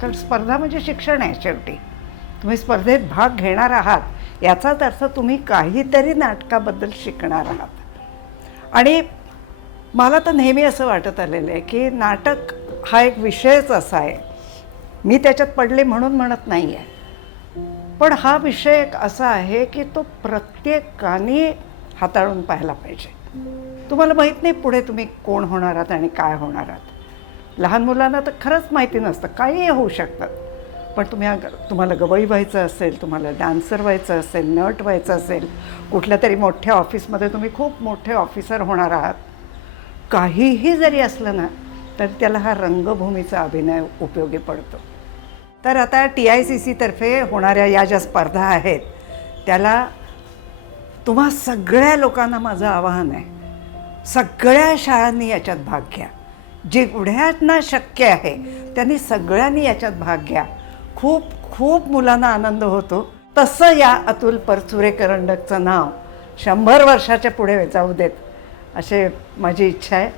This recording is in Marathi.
कारण स्पर्धा म्हणजे शिक्षण आहे. शेवटी तुम्ही स्पर्धेत भाग घेणार आहात याचाच अर्थ तुम्ही काहीतरी नाटकाबद्दल शिकणार आहात. आणि मला तर नेहमी असं वाटत आलेलं आहे की नाटक हा एक विषयच असा आहे, मी त्याच्यात पडले म्हणून म्हणत नाही आहे, पण हा विषय एक असा आहे की तो प्रत्येकाने हाताळून पाहायला पाहिजे. तुम्हाला माहीत नाही पुढे तुम्ही कोण होणार आहात आणि काय होणार आहात. लहान मुलांना तर खरंच माहिती नसतं, काहीही होऊ शकतं. पण तुम्हाला गवई व्हायचं असेल, तुम्हाला डान्सर व्हायचं असेल, नट व्हायचं असेल, कुठल्या तरी मोठ्या ऑफिसमध्ये तुम्ही खूप मोठे ऑफिसर होणार आहात, काहीही जरी असलं ना तर त्याला हा रंगभूमीचा अभिनय उपयोगी पडतो. तर आता TICC तर्फे होणाऱ्या या ज्या स्पर्धा आहेत त्याला तुम्हा सगळ्या लोकांना माझं आवाहन आहे, सगळ्या शाळांनी याच्यात भाग घ्या. जेवढ्यांना शक्य आहे त्यांनी सगळ्यांनी याच्यात भाग घ्या. खूप खूप मुलांना आनंद होतो. तसं या अतुल परचुरे करंडकचं नाव 100 वर्षाच्या पुढे जाऊ देत असे माझी इच्छा आहे.